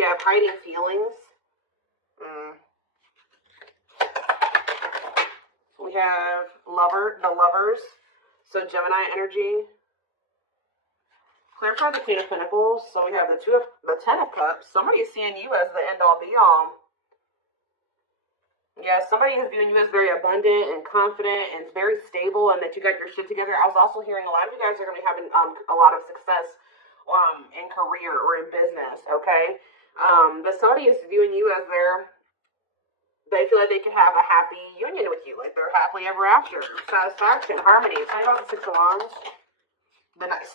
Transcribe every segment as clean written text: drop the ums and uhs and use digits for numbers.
We have hiding feelings. We have the lovers. So Gemini energy. Clarify the Queen of Pentacles. So we have the Ten of Cups. Somebody is seeing you as the end all be all. Yeah, somebody is viewing you as very abundant and confident and very stable, and that you got your shit together. I was also hearing a lot of you guys are going to be having a lot of success in career or in business, okay? But somebody is viewing you as they feel like they could have a happy union with you, like they're happily ever after, satisfaction, harmony. It's not about the Six of Wands.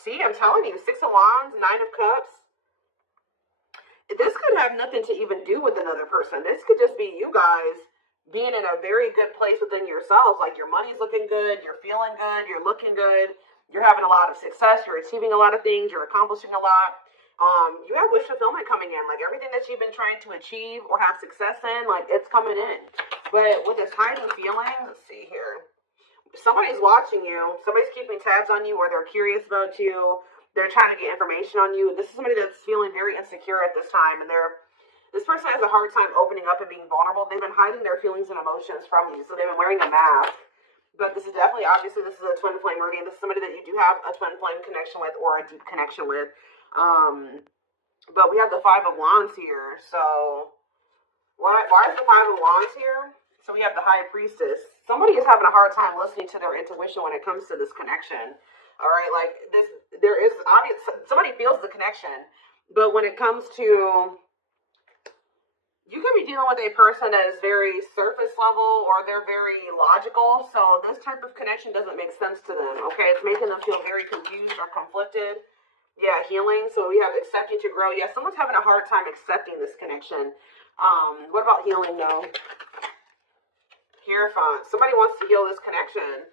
See, I'm telling you, Six of Wands, Nine of Cups. This could have nothing to even do with another person. This could just be you guys being in a very good place within yourselves. Like your money's looking good, you're feeling good, you're looking good, you're having a lot of success, you're achieving a lot of things, you're accomplishing a lot. You have wish fulfillment coming in. Like everything that you've been trying to achieve or have success in, like it's coming in. But with this hiding feeling, let's see here. Somebody's watching you, somebody's keeping tabs on you, or they're curious about you, they're trying to get information on you. This is somebody that's feeling very insecure at this time, and this person has a hard time opening up and being vulnerable. They've been hiding their feelings and emotions from you, so they've been wearing a mask. But this is definitely, obviously, this is a twin flame reading. This is somebody that you do have a twin flame connection with or a deep connection with. But we have the Five of Wands here. So why is the Five of Wands here? So we have the High Priestess. Somebody is having a hard time listening to their intuition when it comes to this connection. All right, like this, there is obvious, somebody feels the connection, but when it comes to, you could be dealing with a person that is very surface level or they're very logical. So this type of connection doesn't make sense to them. Okay, it's making them feel very confused or conflicted. Yeah, healing. So we have accepting to grow. Yeah, someone's having a hard time accepting this connection. What about healing though? Hierophant. Somebody wants to heal this connection,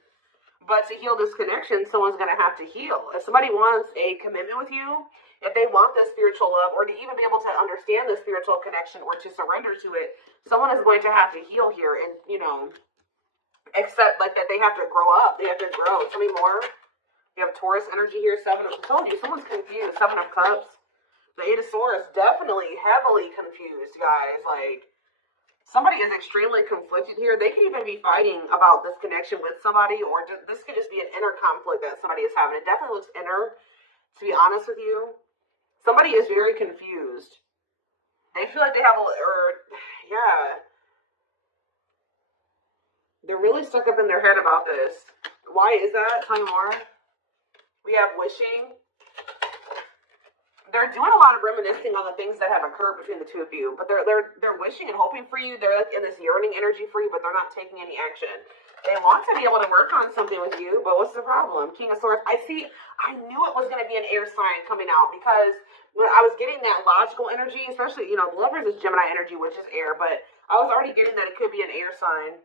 but to heal this connection, someone's going to have to heal. If somebody wants a commitment with you, if they want this spiritual love, or to even be able to understand the spiritual connection or to surrender to it, someone is going to have to heal here and, accept like that they have to grow up. They have to grow. Tell me more. You have Taurus energy here, I told you, someone's confused. Seven of Cups. The Eight of Swords, definitely heavily confused, guys. Like, somebody is extremely conflicted here. They could even be fighting about this connection with somebody, or this could just be an inner conflict that somebody is having. It definitely looks inner, to be honest with you. Somebody is very confused. They feel like they have they're really stuck up in their head about this. Why is that? Tell me more. We have wishing. They're doing a lot of reminiscing on the things that have occurred between the two of you, but they're wishing and hoping for you. They're like in this yearning energy for you, but they're not taking any action. They want to be able to work on something with you, but what's the problem? King of Swords. I knew it was going to be an air sign coming out, because when I was getting that logical energy, especially, the Lovers is Gemini energy, which is air, but I was already getting that it could be an air sign.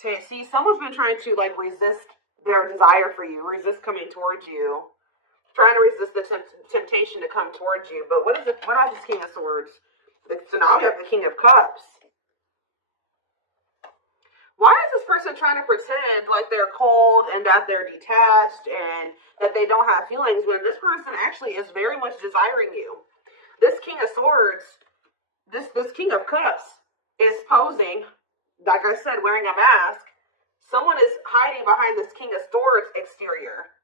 See, someone's been trying to resist their desire for you, resist coming towards you, trying to resist the temptation to come towards you. But what about this King of Swords? So now we have the King of Cups. Why is this person trying to pretend like they're cold and that they're detached and that they don't have feelings, when this person actually is very much desiring you? This King of Swords, this King of Cups is posing, like I said, wearing a mask. Someone is hiding behind this King of Swords exterior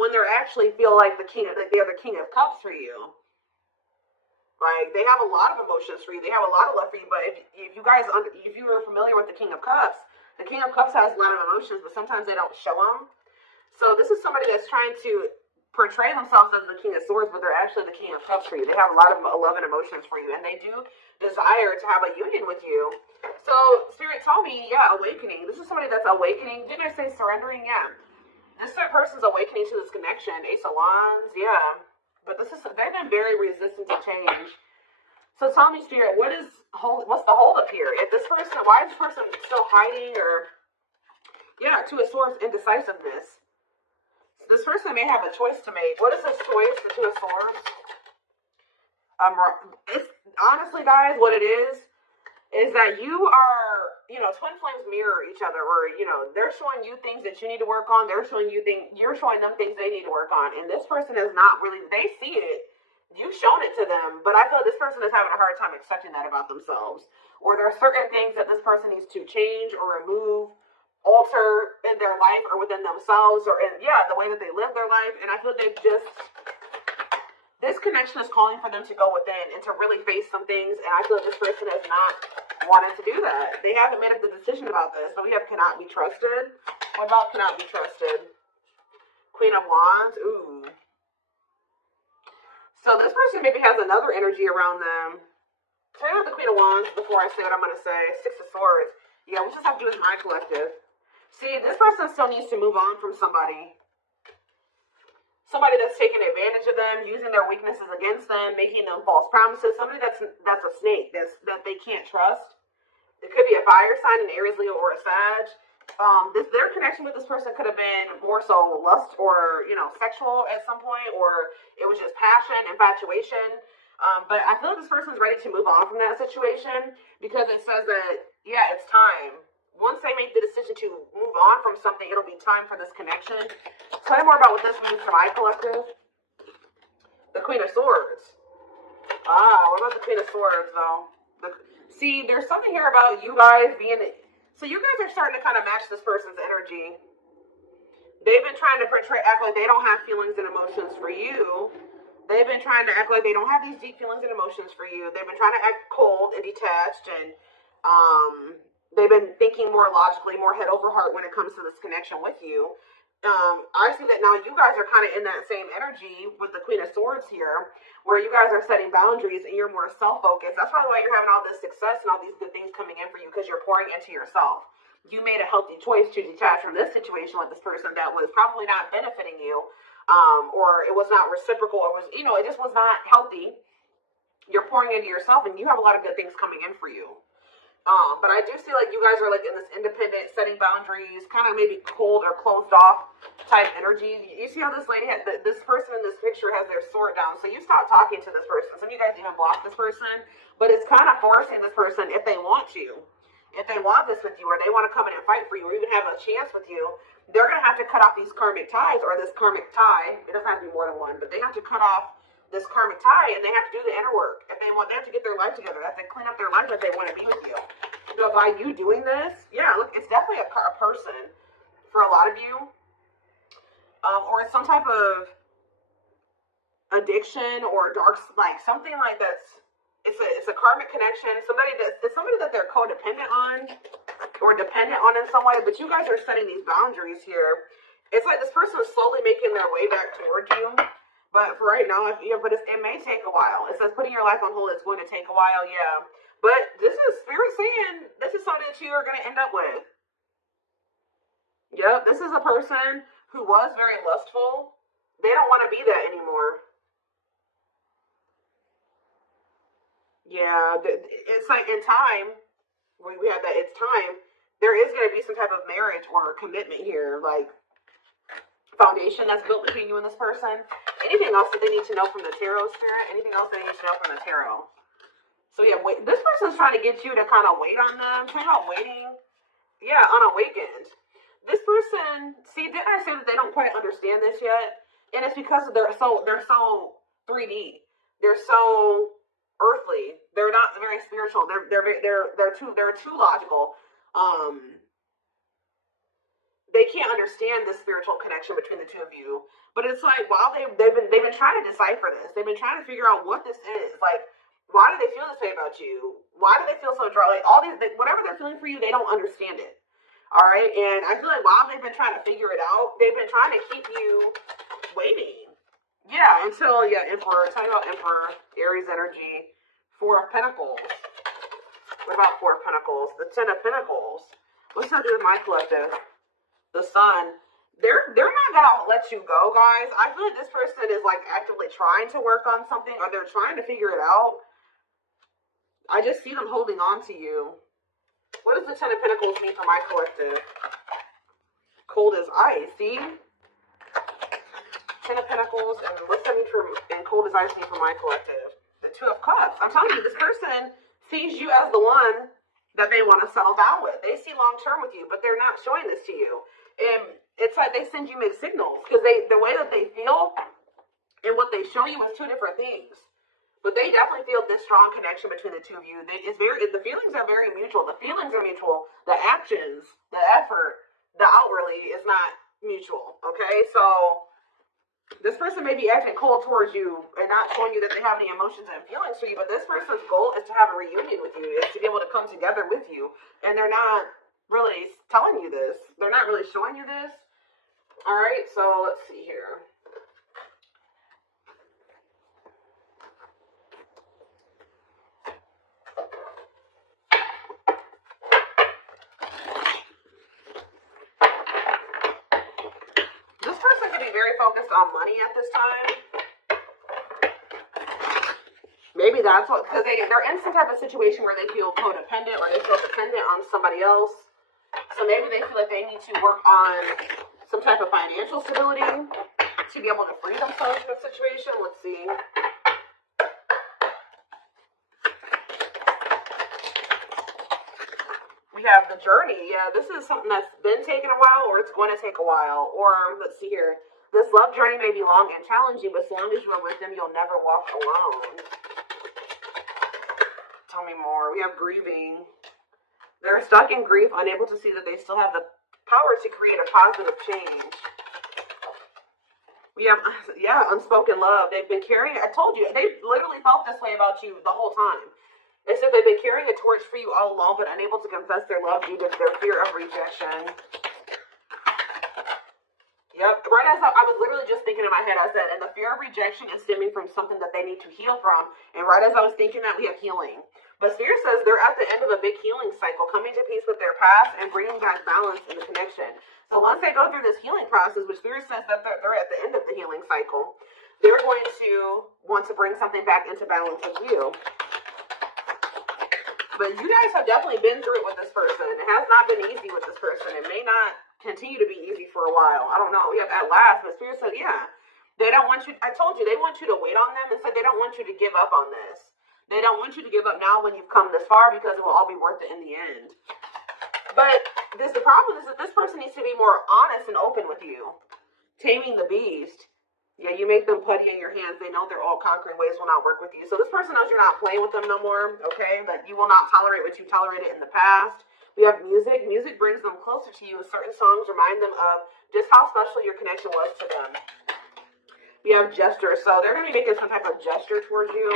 when they actually feel like they're the King of Cups for you. Like, they have a lot of emotions for you. They have a lot of love for you. But if you are familiar with the King of Cups has a lot of emotions, but sometimes they don't show them. So this is somebody that's trying to portray themselves as the King of Swords, but they're actually the King of Cups for you. They have a lot of love and emotions for you, and they do desire to have a union with you. So Spirit told me, awakening. This is somebody that's awakening. Didn't I say surrendering? Yeah. This person's awakening to this connection. Ace of Wands, yeah. But they've been very resistant to change. So tell me, Spirit, what's the holdup here? Why is this person still hiding, or, Two of Swords, indecisiveness. This person may have a choice to make. What is this choice, the Two of Swords? It's honestly, guys, what it is that you are, twin flames mirror each other, or, they're showing you things that you need to work on. You're showing them things they need to work on. And this person is not really, they see it. You've shown it to them, but I feel like this person is having a hard time accepting that about themselves. Or there are certain things that this person needs to change or remove, alter in their life or within themselves, or in, yeah, the way that they live their life. And I feel they've just, this connection is calling for them to go within and to really face some things. And I feel like this person has not wanted to do that. They haven't made up the decision about this. So we have cannot be trusted. What about cannot be trusted? Queen of Wands. Ooh. So this person maybe has another energy around them. Tell me about the Queen of Wands before I say what I'm going to say. Six of Swords. Yeah, we just have to do is my collective. See, this person still needs to move on from somebody. Somebody that's taking advantage of them, using their weaknesses against them, making them false promises. Somebody that's a snake, that they can't trust. It could be a fire sign, an Aries, Leo, or a Sag. Their connection with this person could have been more so lust or, sexual at some point, or it was just passion, infatuation. But I feel like this person's ready to move on from that situation because it says that, yeah, it's time. Once they make the decision to move on from something, it'll be time for this connection. Tell me more about what this means for my collective. The Queen of Swords. What about the Queen of Swords, though? See, there's something here about you guys being... So you guys are starting to kind of match this person's energy. They've been trying to act like they don't have feelings and emotions for you. They've been trying to act like they don't have these deep feelings and emotions for you. They've been trying to act cold and detached, and they've been thinking more logically, more head over heart when it comes to this connection with you. I see that now you guys are kind of in that same energy with the Queen of Swords here, where you guys are setting boundaries and you're more self-focused. That's probably why you're having all this success and all these good things coming in for you, because you're pouring into yourself. You made a healthy choice to detach from this situation with this person that was probably not benefiting you, or it was not reciprocal, or was, it just was not healthy. You're pouring into yourself and you have a lot of good things coming in for you. But I do see like you guys are like in this independent, setting boundaries, kind of maybe cold or closed off type energy. You see how this lady had, this person in this picture has their sword down. So you stop talking to this person. Some of you guys even block this person, but it's kind of forcing this person, if they want to, if they want this with you, or they want to come in and fight for you, or even have a chance with you, they're going to have to cut off these karmic ties, or this karmic tie. It doesn't have to be more than one, but they have to cut off this karmic tie, and they have to do the inner work. If they have to get their life together. They have to clean up their life if they want to be with you. So by you doing this, yeah, look, it's definitely a person for a lot of you, or it's some type of addiction or dark, like something like that's. It's a karmic connection. Somebody that they're codependent on or dependent on in some way. But you guys are setting these boundaries here. It's like this person is slowly making their way back towards you. But for right now, it may take a while. It says putting your life on hold, it's going to take a while, yeah. But this is Spirit saying this is something that you are going to end up with. Yep, this is a person who was very lustful. They don't want to be that anymore. Yeah, it's like in time, when we have that, it's time, there is going to be some type of marriage or commitment here, like foundation that's built between you and this person. Anything else that they need to know from the tarot, Spirit? Anything else they need to know from the tarot? So yeah, wait. This person's trying to get you to kind of wait on them. Talk about waiting. Yeah, unawakened. This person, see, didn't I say that they don't quite understand this yet? And it's because they're so 3D. They're so earthly. They're not very spiritual. They're too logical. They can't understand the spiritual connection between the two of you. But it's like, while they've been trying to decipher this. They've been trying to figure out what this is. Like, why do they feel this way about you? Why do they feel so dry? Like, all these, whatever they're feeling for you, they don't understand it. All right? And I feel like while they've been trying to figure it out, they've been trying to keep you waiting. Yeah, until, Emperor. Talking about Emperor, Aries energy, Four of Pentacles. What about Four of Pentacles? The Ten of Pentacles. What's that do with my collective? The Sun. They're not gonna let you go, guys. I feel like this person is like actively trying to work on something, or they're trying to figure it out. I just see them holding on to you. What does the Ten of Pentacles mean for my collective? Cold as ice. See? Ten of Pentacles, and what's that mean for, and cold as ice mean for my collective? The Two of Cups. I'm telling you, this person sees you as the one that they want to settle down with. They see long term with you, but they're not showing this to you. And it's like they send you mixed signals because the way that they feel And what they show you is two different things. But they definitely feel this strong connection between the two of you. The feelings are very mutual. The feelings are mutual. The actions, the effort, the outwardly is not mutual. Okay, so this person may be acting cold towards you and not showing you that they have any emotions and feelings for you. But this person's goal is to have a reunion with you, is to be able to come together with you. And they're not really telling you this. They're not really showing you this. All right, so let's see here. Very focused on money at this time. Maybe that's what, because they're in some type of situation where they feel codependent or they feel dependent on somebody else. So maybe they feel like they need to work on some type of financial stability to be able to free themselves from the situation. Let's see. We have the journey. Yeah, this is something that's been taking a while, or it's going to take a while. Or let's see here. This love journey may be long and challenging, but as long as you are with them, you'll never walk alone. Tell me more. We have grieving. They're stuck in grief, unable to see that they still have the power to create a positive change. We have, unspoken love. They've been carrying, I told you, they literally felt this way about you the whole time. They said they've been carrying a torch for you all along, but unable to confess their love due to their fear of rejection. Yep, right as I was literally just thinking in my head, I said, and the fear of rejection is stemming from something that they need to heal from. And right as I was thinking that, we have healing. But Spirit says they're at the end of a big healing cycle, coming to peace with their past and bringing back balance in the connection. So once they go through this healing process, which Spirit says that they're at the end of the healing cycle, they're going to want to bring something back into balance with you. But you guys have definitely been through it with this person. It has not been easy with this person. It may not continue to be easy for a while. I don't know. We have at last, but Spirit said, yeah, they don't want you. I told you, they want you to wait on them and said they don't want you to give up on this. They don't want you to give up now when you've come this far, because it will all be worth it in the end. But the problem is that this person needs to be more honest and open with you. Taming the beast. Yeah, you make them putty in your hands. They know their all conquering ways will not work with you. So this person knows you're not playing with them no more, okay? That you will not tolerate what you tolerated in the past. We have music. Music brings them closer to you. Certain songs remind them of just how special your connection was to them. We have gesture. So they're going to be making some type of gesture towards you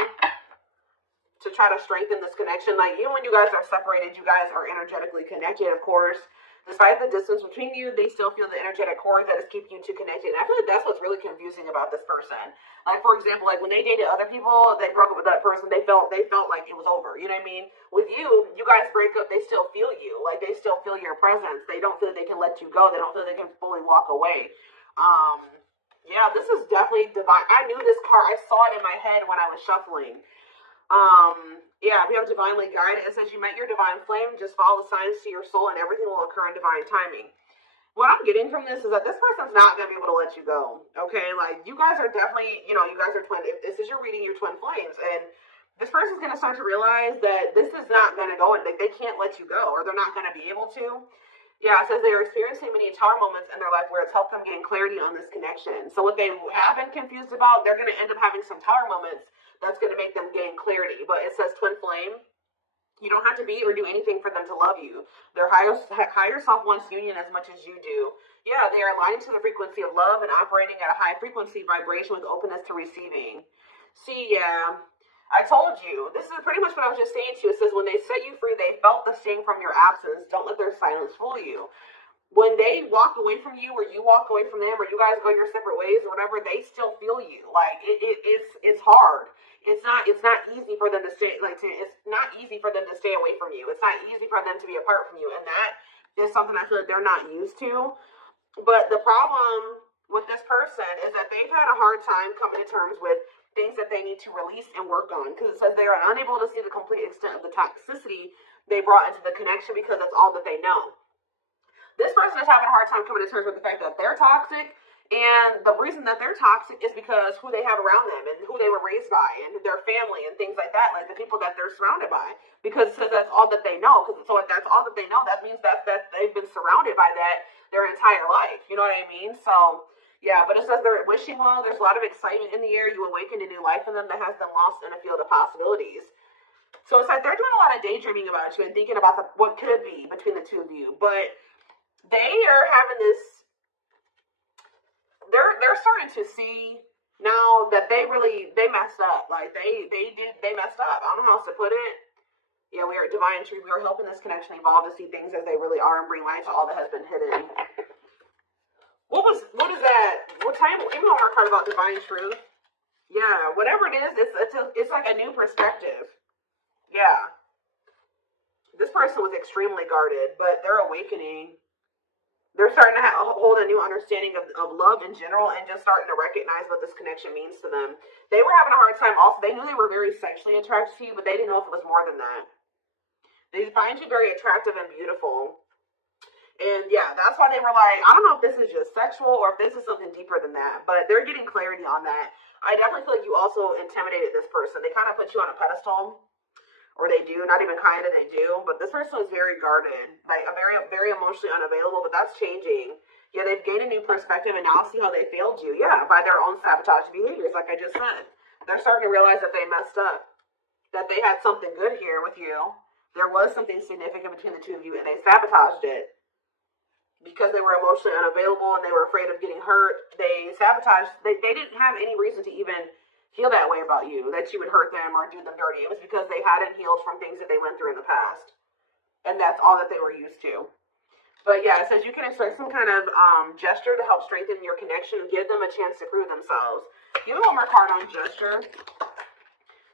to try to strengthen this connection. Like, even when you guys are separated, you guys are energetically connected, of course. Despite the distance between you, they still feel the energetic cord that is keeping you two connected. And I feel like that's what's really confusing about this person. Like, for example, like when they dated other people, they broke up with that person, they felt like it was over. You know what I mean? With you guys break up, they still feel you. Like, they still feel your presence. They don't feel they can let you go. They don't feel they can fully walk away. Yeah, this is definitely divine. I knew this card. I saw it in my head when I was shuffling. Yeah, we have divinely guided. It says you met your divine flame, just follow the signs to your soul and everything will occur in divine timing. What I'm getting from this is that this person's not going to be able to let you go. Okay, like, you guys are definitely, you guys are twin. If this is your reading, you're twin flames. And this person's going to start to realize that this is not going to go, and they can't let you go, or they're not going to be able to. Yeah, it says they are experiencing many tower moments in their life where it's helped them gain clarity on this connection. So what they have been confused about, they're going to end up having some tower moments that's going to make them gain clarity. But it says twin flame. You don't have to be or do anything for them to love you. Their higher self wants union as much as you do. Yeah, they are aligning to the frequency of love and operating at a high frequency vibration with openness to receiving. See, yeah, I told you. This is pretty much what I was just saying to you. It says when they set you free, they felt the sting from your absence. Don't let their silence fool you. When they walk away from you, or you walk away from them, or you guys go your separate ways, or whatever, they still feel you. Like, it's hard. It's not easy for them to stay, it's not easy for them to stay away from you. It's not easy for them to be apart from you. And that is something I feel like they're not used to. But the problem with this person is that they've had a hard time coming to terms with things that they need to release and work on. Because it says they are unable to see the complete extent of the toxicity they brought into the connection because that's all that they know. This person is having a hard time coming to terms with the fact that they're toxic. And the reason that they're toxic is because who they have around them and who they were raised by and their family and things like that, like the people that they're surrounded by. Because it says that's all that they know. So if that's all that they know, that means that they've been surrounded by that their entire life. You know what I mean? So, Yeah, but it says they're wishing well. There's a lot of excitement in the air. You awaken a new life in them that has been lost in a field of possibilities. So it's like they're doing a lot of daydreaming about you and thinking about what could be between the two of you. But they are having this. They're starting to see now that they messed up. Like they messed up. I don't know how else to put it. Yeah, we are divine truth. We are helping this connection evolve to see things as they really are and bring light to all that has been hidden. What is that? What time? Even on our card about divine truth. Yeah, whatever it is, it's like a new perspective. Yeah. This person was extremely guarded, but they're awakening. They're starting to hold a new understanding of love in general and just starting to recognize what this connection means to them. They were having a hard time also. They knew they were very sexually attracted to you, but they didn't know if it was more than that. They find you very attractive and beautiful. And yeah, that's why they were like, I don't know if this is just sexual or if this is something deeper than that, but they're getting clarity on that. I definitely feel like you also intimidated this person. They kind of put you on a pedestal, or they do, not even kind of, they do, but this person is very guarded, like a very, very emotionally unavailable, but that's changing. Yeah, they've gained a new perspective and now see how they failed you. Yeah, by their own sabotage behaviors, like I just said. They're starting to realize that they messed up, that they had something good here with you. There was something significant between the two of you and they sabotaged it. Because they were emotionally unavailable and they were afraid of getting hurt, they sabotaged. They didn't have any reason to even feel that way about you, that you would hurt them or do them dirty. It was because they hadn't healed from things that they went through in the past. And that's all that they were used to. But yeah, it says you can expect some kind of gesture to help strengthen your connection and give them a chance to prove themselves. Give me one more card on gesture.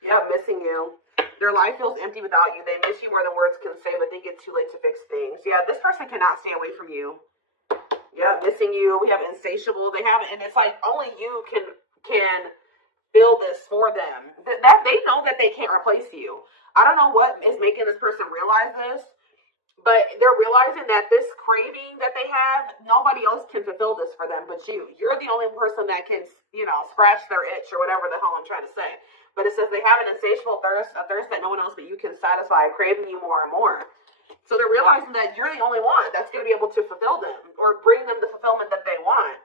Yeah, missing you. Their life feels empty without you. They miss you more than words can say, but think it's too late to fix things. Yeah, this person cannot stay away from you. Yeah, missing you. We have insatiable. They have, and it's like only you can feel this for them. That they know that they can't replace you. I don't know what is making this person realize this, but they're realizing that this craving that they have, nobody else can fulfill this for them but you. You're the only person that can, scratch their itch or whatever the hell I'm trying to say. But it says they have an insatiable thirst, a thirst that no one else but you can satisfy, craving you more and more. So they're realizing that you're the only one that's going to be able to fulfill them or bring them the fulfillment that they want.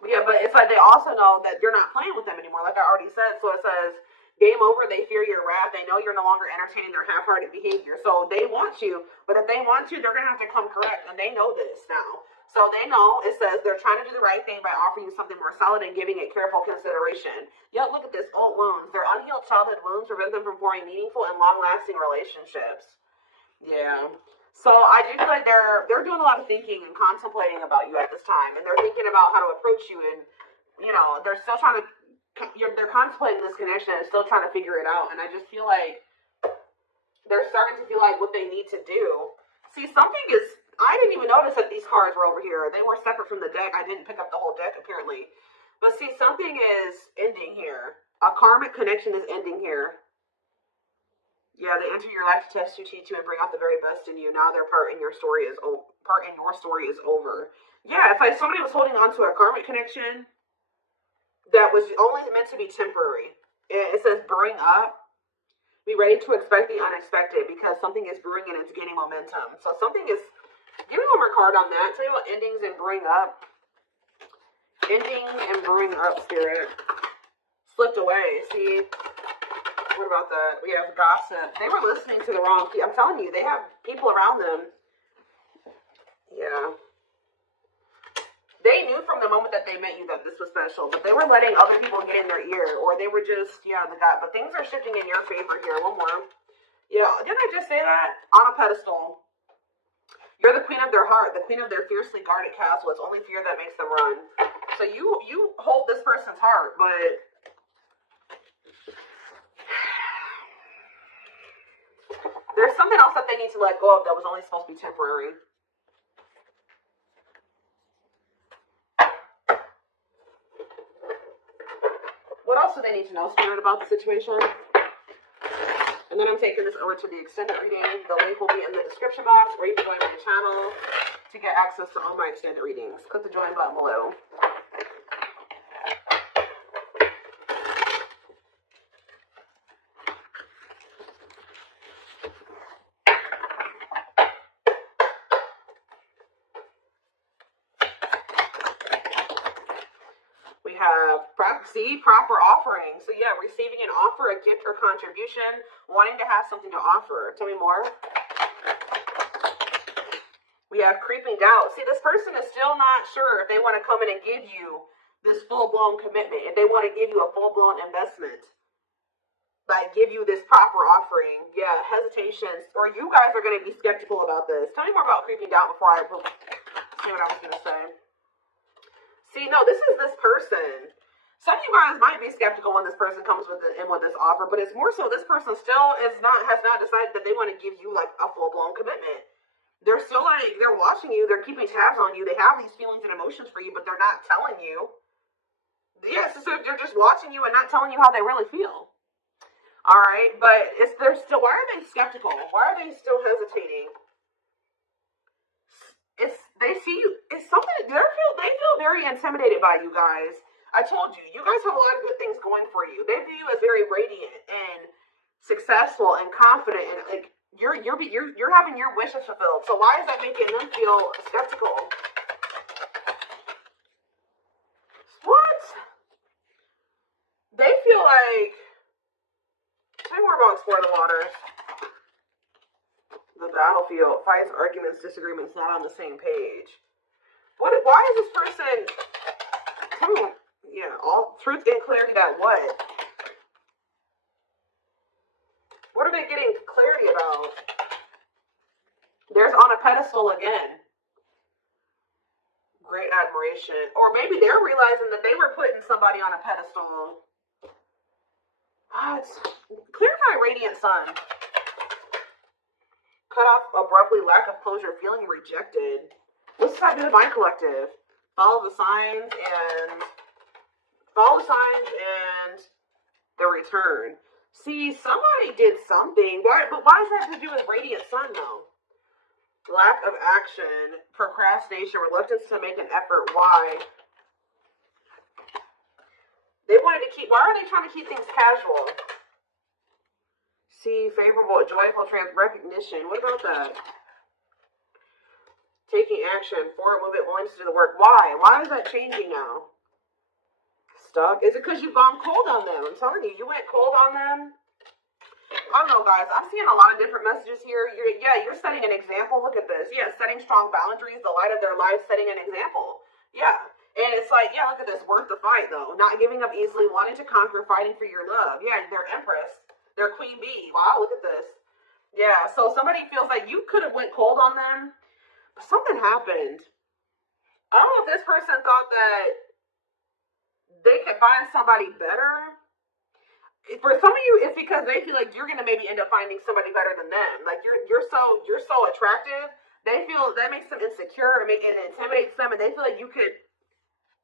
Yeah, but it's like they also know that you're not playing with them anymore, like I already said. So it says, game over, they fear your wrath. They know you're no longer entertaining their half-hearted behavior. So they want you, but if they want you, they're going to have to come correct, and they know this now. So they know, it says, they're trying to do the right thing by offering you something more solid and giving it careful consideration. Yet, look at this, old wounds. Their unhealed childhood wounds prevent them from forming meaningful and long-lasting relationships. Yeah. So I do feel like they're doing a lot of thinking and contemplating about you at this time, and they're thinking about how to approach you, and, they're still trying to, they're contemplating this connection and still trying to figure it out, and I just feel like they're starting to feel like what they need to do. See, I didn't even notice that these cards were over here. They were separate from the deck. I didn't pick up the whole deck, apparently. But see, something is ending here. A karmic connection is ending here. Yeah, they enter your life to test you, teach you, and bring out the very best in you. Now their part in your story is over. Yeah, it's like somebody was holding on to a karmic connection that was only meant to be temporary. It says bring up. Be ready to expect the unexpected because something is brewing and it's gaining momentum. So something is... Give me one more card on that. Tell you about endings and bring up. Ending and brewing up, Spirit. Slipped away. See? What about that? We have gossip. They were listening to the wrong people. I'm telling you, they have people around them. Yeah. They knew from the moment that they met you that this was special, but they were letting other people get in their ear, or they were just, but things are shifting in your favor here. One more. Yeah, didn't I just say that? On a pedestal. You're the queen of their heart, the queen of their fiercely guarded castle. It's only fear that makes them run. So you hold this person's heart, but there's something else that they need to let go of that was only supposed to be temporary. What else do they need to know, Spirit, about the situation? And then I'm taking this over to the extended reading. The link will be in the description box, or you can join my channel to get access to all my extended readings. Click the join button below. See, proper offering. So yeah, receiving an offer, a gift or contribution, wanting to have something to offer. Tell me more. We have creeping doubt. See, this person is still not sure if they want to come in and give you this full-blown commitment, if they want to give you a full-blown investment, like give you this proper offering. Yeah, hesitations, or you guys are going to be skeptical about this. Tell me more about creeping doubt before I see what I was going to say. See, no, this is this person. Some of you guys might be skeptical when this person comes with this offer, but it's more so this person still has not decided that they want to give you like a full-blown commitment. They're still like, they're watching you, they're keeping tabs on you, they have these feelings and emotions for you, but they're not telling you. Yes, so they're just watching you and not telling you how they really feel. All right, but they're still, why are they skeptical? Why are they still hesitating? They see you, it's something, they feel very intimidated by you guys. I told you, you guys have a lot of good things going for you. They view you as very radiant and successful and confident, and like you're having your wishes fulfilled. So why is that making them feel skeptical? What? They feel like. Tell me more about Explore the Waters. The battlefield, fights, arguments, disagreements, not on the same page. Why is this person? Tell me. Yeah, all truth and clarity that what? What are they getting clarity about? There's on a pedestal again. Great admiration. Or maybe they're realizing that they were putting somebody on a pedestal. Clarify radiant sun. Cut off abruptly, lack of closure, feeling rejected. What's this have to do with Divine Collective? Follow the signs and the return. See, somebody did something. But why does that have to do with radiant sun, though? Lack of action, procrastination, reluctance to make an effort. Why? Why are they trying to keep things casual? See, favorable, joyful, recognition. What about that? Taking action, forward movement, willing to do the work. Why? Why is that changing now? Stuck? Is it because you've gone cold on them? I'm telling you, you went cold on them. I don't know, guys. I'm seeing a lot of different messages here. You're setting an example. Look at this. Yeah, setting strong boundaries, the light of their life, setting an example. Yeah. And it's like, yeah, look at this. Worth the fight, though. Not giving up easily, wanting to conquer, fighting for your love. Yeah, they're Empress. They're Queen Bee. Wow, look at this. Yeah, so somebody feels like you could have went cold on them, but something happened. I don't know if this person thought that they could find somebody better. For some of you, it's because they feel like you're gonna maybe end up finding somebody better than them. Like you're so attractive. They feel that makes them insecure and intimidates them, and they feel like you could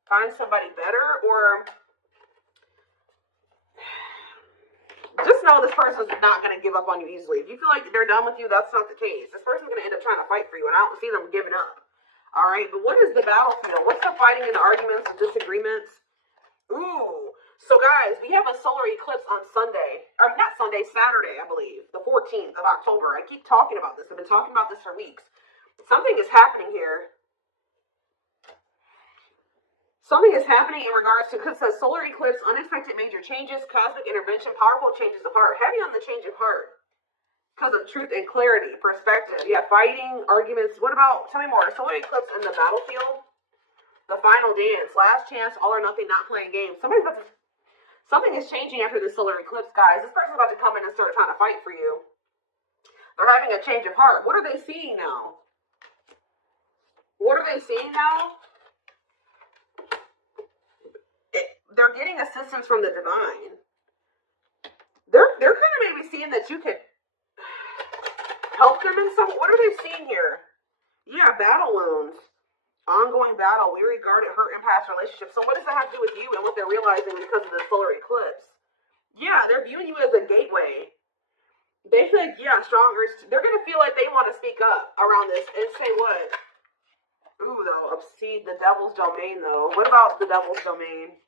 find somebody better. Or just know this person's not gonna give up on you easily. If you feel like they're done with you, that's not the case. This person's gonna end up trying to fight for you, and I don't see them giving up. All right, but what is the battlefield? What's the fighting and arguments and disagreements? Ooh. So guys, we have a solar eclipse on Sunday, or not Sunday, Saturday, I believe, the 14th of October. I keep talking about this. I've been talking about this for weeks. Something is happening here. Something is happening in regards to, because it says solar eclipse, unexpected major changes, cosmic intervention, powerful changes of heart. Heavy on the change of heart. Because of truth and clarity, perspective. Yeah, fighting, arguments. What about, tell me more, solar eclipse in the battlefield? The final dance, last chance, all or nothing, not playing games. Something is changing after this solar eclipse, guys. This person's about to come in and start trying to fight for you. They're having a change of heart. What are they seeing now? What are they seeing now? They're getting assistance from the divine. They're kind of maybe seeing that you could help them in some. What are they seeing here? Yeah, battle wounds. Ongoing battle, we regarded hurt and past relationships. So what does that have to do with you and what they're realizing because of the solar eclipse? Yeah, they're viewing you as a gateway. They feel like, yeah, stronger. They're going to feel like they want to speak up around this and say what? Ooh, though, exceed the devil's domain, though. What about the devil's domain?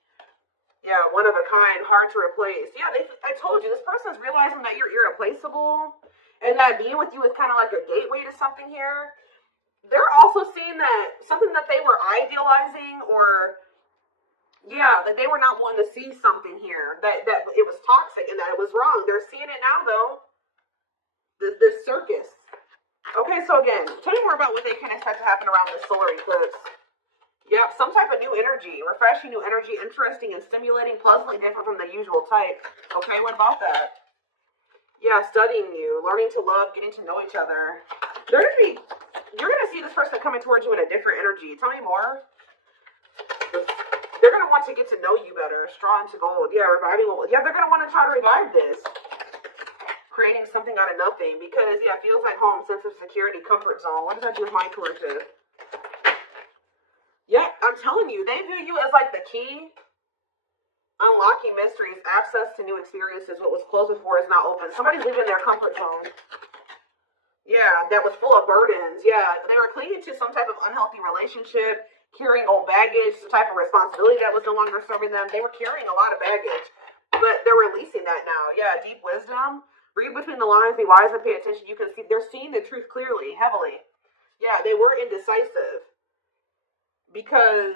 Yeah, one of a kind, hard to replace. Yeah, I told you, this person's realizing that you're irreplaceable and that being with you is kind of like a gateway to something here. They're also seeing that something that they were idealizing or Yeah, that they were not wanting to see something here, that it was toxic and that it was wrong. They're seeing it now, though. This circus. Okay, so again, tell me more about what they can expect to happen around this solar eclipse. Yep, some type of new energy, refreshing new energy, interesting and stimulating, pleasantly different from the usual type. Okay, what about that? Yeah, studying you, learning to love, getting to know each other. You're gonna see this person coming towards you in a different energy. Tell me more. They're gonna want to get to know you better. Straw into gold. Yeah, reviving. Yeah, they're gonna want to try to revive this. Creating something out of nothing because, yeah, it feels like home, sense of security, comfort zone. What does that do with my collective? Yeah, I'm telling you, they view you as like the key. Unlocking mysteries, access to new experiences. What was closed before is now open. Somebody's leaving their comfort zone. Yeah, that was full of burdens. Yeah, they were clinging to some type of unhealthy relationship, carrying old baggage, some type of responsibility that was no longer serving them. They were carrying a lot of baggage, but they're releasing that now. Yeah, deep wisdom. Read between the lines, be wise and pay attention. You can see they're seeing the truth clearly, heavily. Yeah, they were indecisive because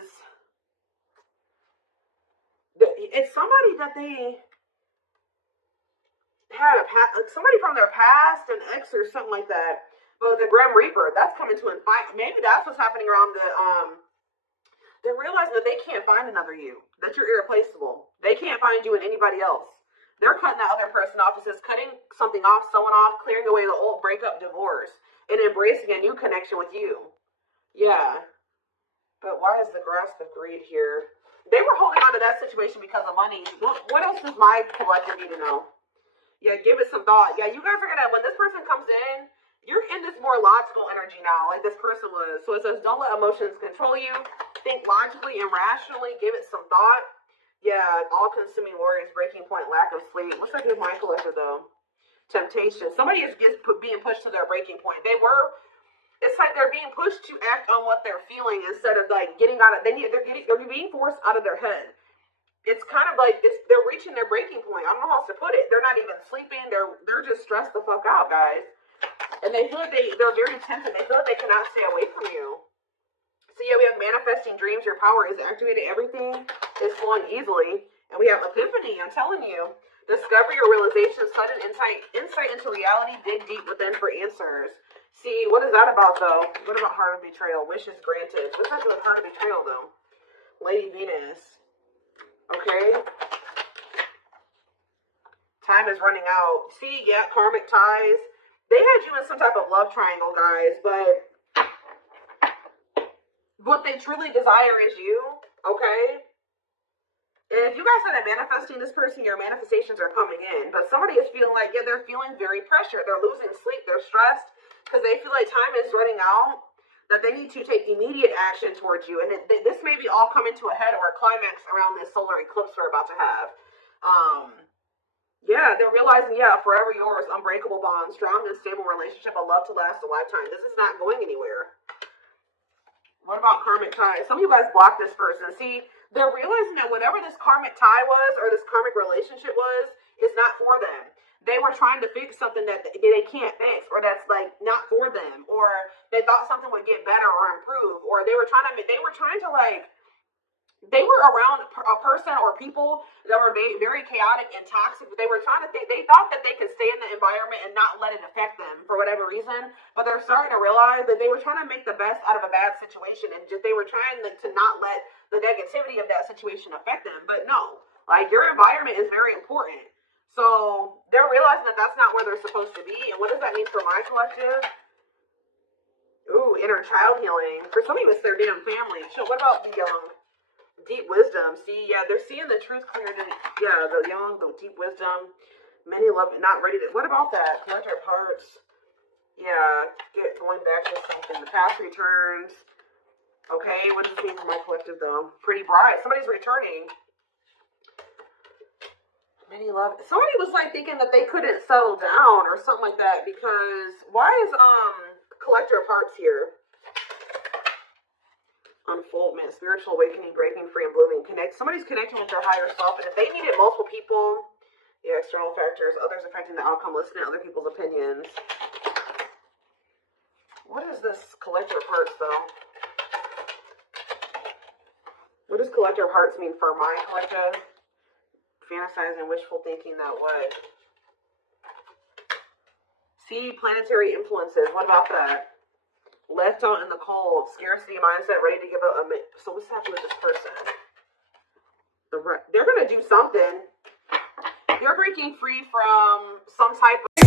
it's somebody that they had somebody from their past, an ex or something like that. But the Grim Reaper, that's coming to invite. Maybe that's what's happening around the They're realizing that they can't find another you. That you're irreplaceable. They can't find you in anybody else. They're cutting that other person off. It's just cutting something off, someone off, clearing away the old breakup, divorce, and embracing a new connection with you. Yeah. But why is the grasp of greed here? They were holding on to that situation because of money. What else does my collective need to know? Yeah, give it some thought. Yeah, you guys are gonna, when this person comes in, you're in this more logical energy now, like this person was. So it says, don't let emotions control you. Think logically and rationally. Give it some thought. Yeah, all-consuming worries, breaking point, lack of sleep. What's that do with my collector, though? Temptation. Somebody is being pushed to their breaking point. It's like they're being pushed to act on what they're feeling instead of like getting out of, they're being forced out of their head. It's kind of like they're reaching their breaking point. I don't know how else to put it. They're not even sleeping. They're just stressed the fuck out, guys. And they feel like they're very tempted. They feel like they cannot stay away from you. So yeah, we have manifesting dreams. Your power is activated. Everything is flowing easily. And we have epiphany. I'm telling you. Discovery or realization, sudden insight into reality. Dig deep within for answers. See, what is that about, though? What about heart of betrayal? Wishes granted. What's that with heart of betrayal, though? Lady Venus. Okay. Time is running out. See, yeah, karmic ties. They had you in some type of love triangle, guys, but what they truly desire is you, okay? And if you guys are manifesting this person, your manifestations are coming in. But somebody is feeling like, yeah, they're feeling very pressured. They're losing sleep. They're stressed because they feel like time is running out, that they need to take immediate action towards you. And this may be all coming to a head or a climax around this solar eclipse we're about to have. Yeah, they're realizing, yeah, forever yours, unbreakable bond, strong and stable relationship, a love to last a lifetime. This is not going anywhere. What about karmic ties? Some of you guys blocked this person. See, they're realizing that whatever this karmic tie was or this karmic relationship was is not for them. They were trying to fix something that they can't fix, or that's like not for them, or they thought something would get better or improve, or they were trying to like, they were around a person or people that were very chaotic and toxic. But they were trying to think, they thought that they could stay in the environment and not let it affect them for whatever reason. But they're starting to realize that they were trying to make the best out of a bad situation, and just they were trying to not let the negativity of that situation affect them. But no, like your environment is very important. So they're realizing that that's not where they're supposed to be. And what does that mean for my collective? Ooh, inner child healing. For some of you, it's their damn family. So what about the deep wisdom? See, yeah, they're seeing the truth clearly. Yeah, the young, the deep wisdom. Many love it, not ready to. What about that? Collector of hearts. Yeah, going back to something. The past returns. Okay, what does this mean for my collective, though? Pretty bright. Somebody's returning. Many love. Somebody was like thinking that they couldn't settle down or something like that because why is collector of hearts here? Unfoldment, spiritual awakening, breaking free and blooming. Somebody's connecting with their higher self, and if they needed multiple people, yeah, external factors, others affecting the outcome, listening to other people's opinions. What is this collector of hearts, though? What does collective hearts mean for my collective? Fantasizing, wishful thinking, that would. See, planetary influences. What about that? Left out in the cold. Scarcity mindset, ready to give up. So what's happening with this person? They're going to do something. They're breaking free from some type of